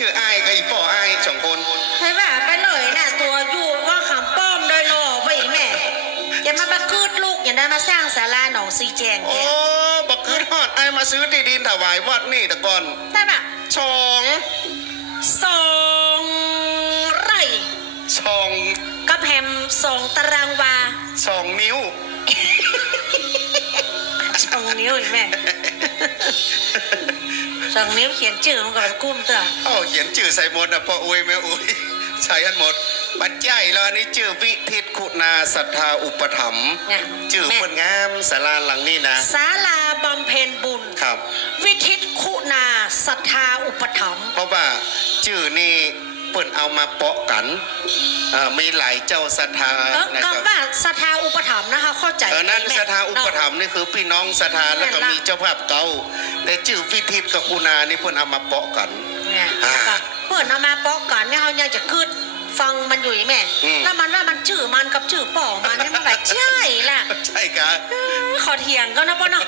ชื่อไอ้ายกับอีป่อไอ้ายสองคนใช่ป่ะไปหน่อยน่ะตัวอยู่ว่าขำป้อมโดยหนอไปอีแม่อย่ามาบักคืดลูกอย่าได้มาสร้างศาลาหนองซีแจงโอ้บักคืดฮอดไอ้มาซื้อที่ดินถวายวัดนี่ตะกอนได้ป่ะสองสองไร่สองกับแฮมสองตารางวาสองนิ้วสองนิ้วแม่ สองนิ้วเขียนชื่อมันก็เป็นกุ้มเตอโอ้เขียนชื่อใส่หมดนะพ่ออุ้ยแม่อุ้ยใส่กันหมดปัจจัยแล้วอันนี้ชื่อวิทิตคุณาศรัทธาอุปถัมภ์เนี่ยชื่อแม่เพิ่นงามศาลาหลังนี้นะ ศาลาบำเพ็ญบุญ ครับ วิทิตคุณาศรัทธาอุปถัมภ์เพราะว่าชื่อนี่ เปิ่นเอามาเปาะกันเอ่อมีหลายเจ้าศรัทธาเออนะคก็รับว่าศรัทธาอุปถัมภ์นะคะเข้าใจเออนั่นไหมศรัทธาอุปถัมภ์นี่คือพี่น้องศรัทธาแล้วก็แม่นละมีเจ้าภาพเก่าแต่ชื่อวิทิตกับคุณานี่เพิ่นเอามาเปาะกันเนี่ยอ่าก็เปิดเอามาป้องกันเนี่ยเขายังจะคืดฟังมันอยู่อีแม่อืมแล้วมันว่ามันชื่อมันกับชื่อป่อมันเนี่ยมันแบบใช่ล่ะ ใช่กะเออขอเถียงกันนะป้าเนาะ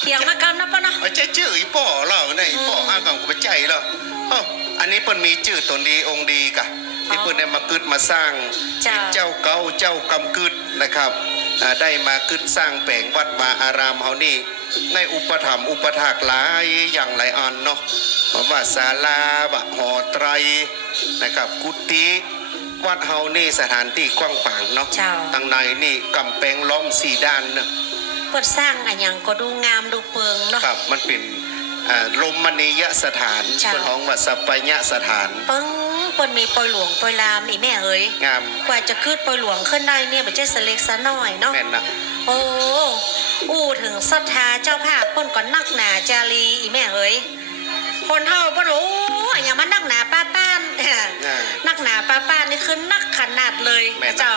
เถียงมากันนะป้าเนาะไม่ใช่ชื่ออีป่อเหราเนี่ยอีป่ออืมอ้างกับปัจจัยเหราเอ้าอันนี้เพิ่นมีชื่อตนดีองค์ดีกะที่เพิ่นได้มากึดมาสร้างจ้าเป็นเจ้าเก่าเจ้ากำกึดนะครับอ่าได้มากึดสร้างแปลงวัดวาอารามเฮานี่ในอุปถัมภ์อุปถากหลายอย่างหลายอันเนาะเพราะว่าศาลาบะหอไตรนะครับกุฏิวัดเฮานี่สถานที่กว้างขวางเนาะเจ้าทางในนี่กำแพงล้อมสี่ด้านเนาะเปิดสร้างอะอย่างก็ดูงามดูเปิงเนาะครับมันเป็น อ่าลมมณียสถานเจ้าเป็นของว่าสัปปยสถาน ปึ้งเปิดมีปอยหลวงปอยลามอีแม่เอ้ยงามกว่าจะคืดปอยหลวงขึ้นได้เนี่ยมันจะสเล็กสะน้อยเนาะ แม่นนะโอ้อู้ถึงศรัทธาเจ้าภาพเปิ้นก็นักหนาจารีอีแม่เอ้ยคนเฮาบ่รู้อย่างมันนักหนาป้าป้านอ่า นักหนาป้าป้านนี่คือนักขนาดเลยแม่นนะ เจ้า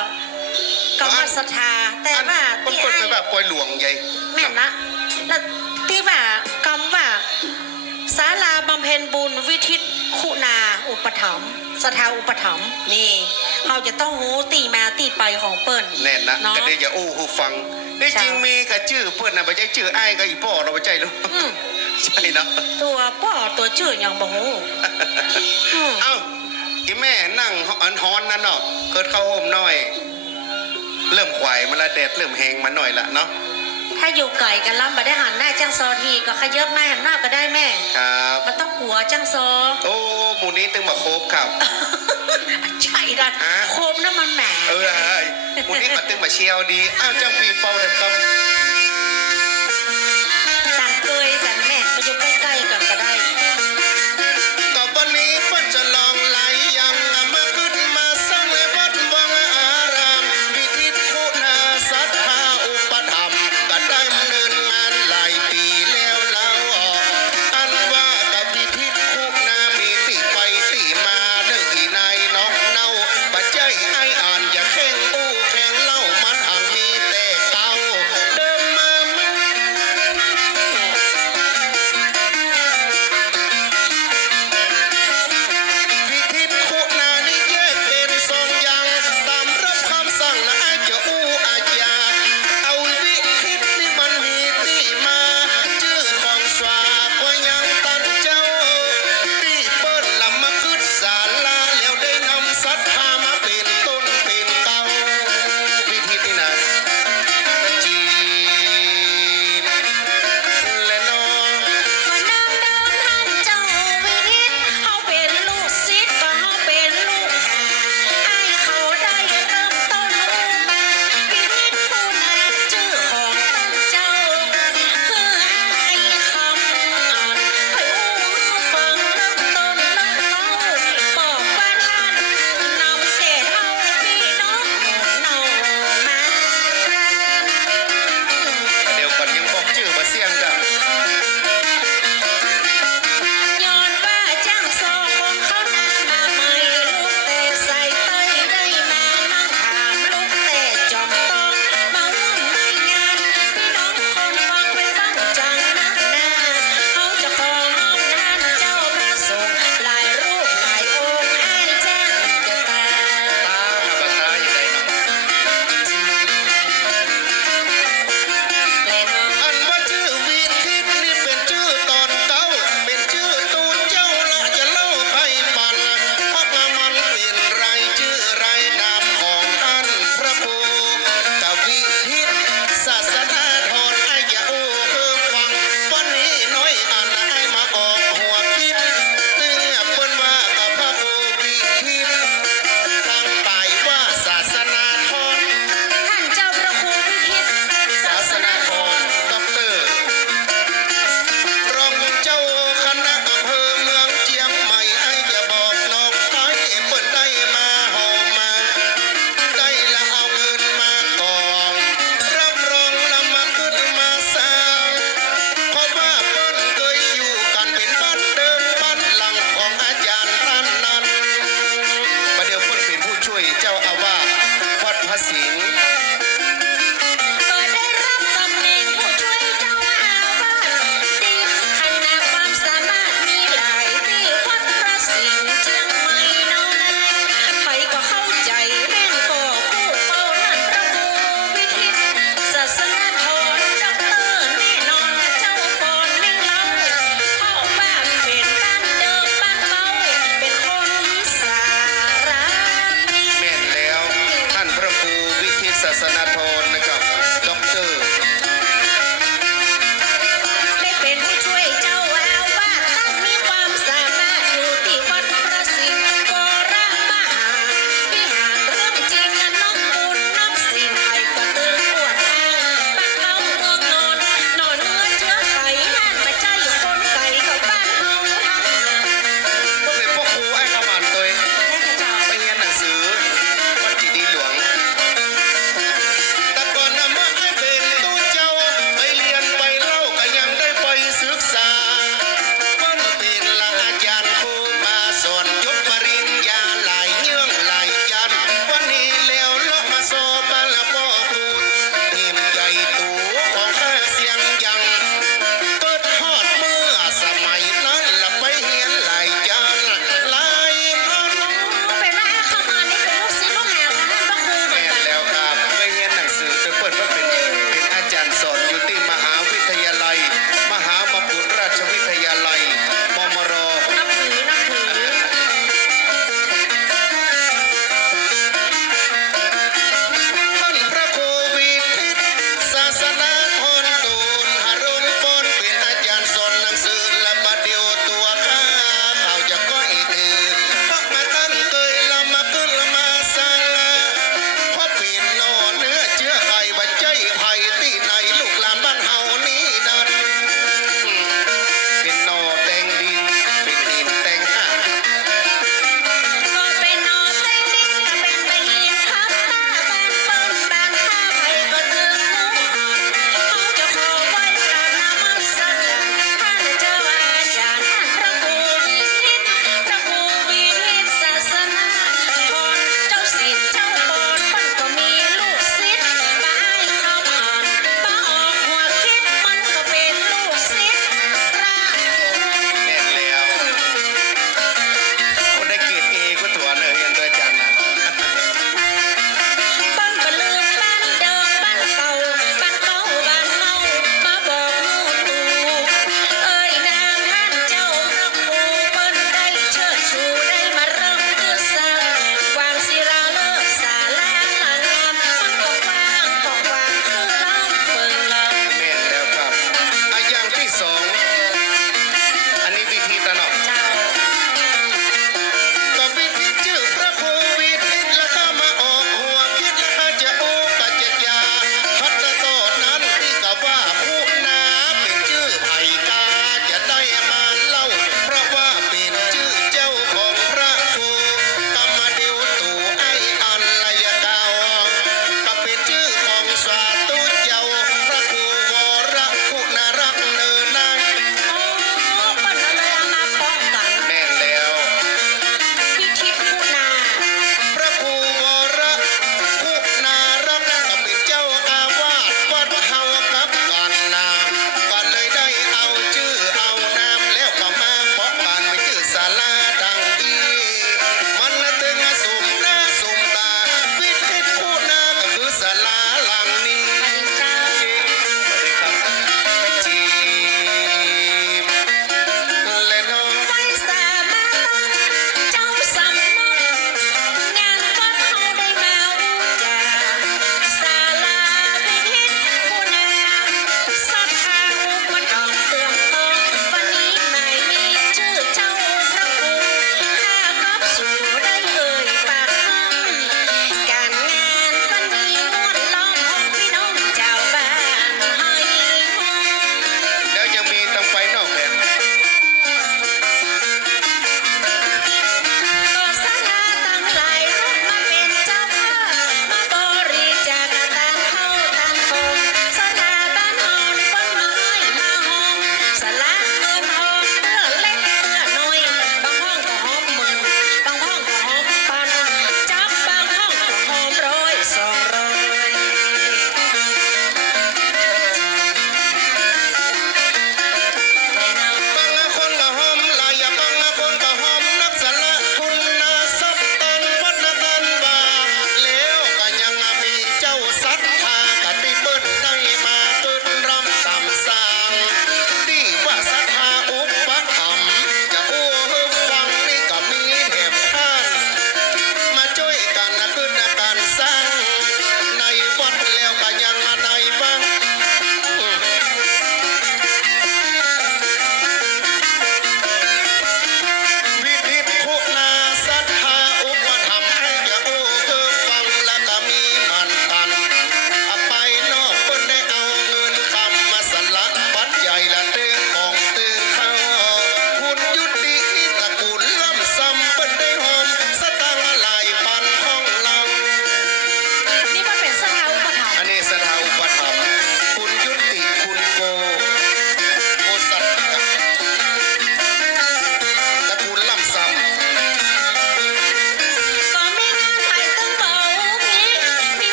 ก็ว่าศรัทธาแต่ว่ามันที่เปิดไอ้ไปแบบปล่อยหลวงใหญ่แม่นนะแล้วที่ว่ากำว่า ศาลาบำเพ็ญบุญวิทิตคุณาอุปถัมภ์สถาอุปถัมภ์นี่เราจะต้องรู้ตีมาตีไปของเปิ้นแน่นนะเนาะ ก็ได้อย่าอู้หูฟังนี่จริงจ้ะมีกับชื่อเพื่อนนะไม่ใช่ชื่อไอ้ายกับอีพ่อเราไม่ใช่หรอกอืม ใช่เนาะตัวป้อตัวจื่ออย่างบ่ฮู้อืมเอ้าอีแม่นั่งอันฮอนนั่นเนาะเกิดเข้าห่มหน่อย เริ่มขวายมาละแดดเริ่มแหงมาหน่อยละเนาะ ถ้าอยู่ไก่กันล้ำบ่ได้หันหน้าจังซอทีก็ขยับหน้าหันหน้าก็ได้แม่ครับมันต้องหัวจังซอ โอ้หมูนี้ตึงมาโคบครับ ใช่ละฮะโคมน้ำมันหนาเออไอ้หมูนี้มาตึงมาเชียวดี อ้าวเจ้าปีเป่าเด็กกำ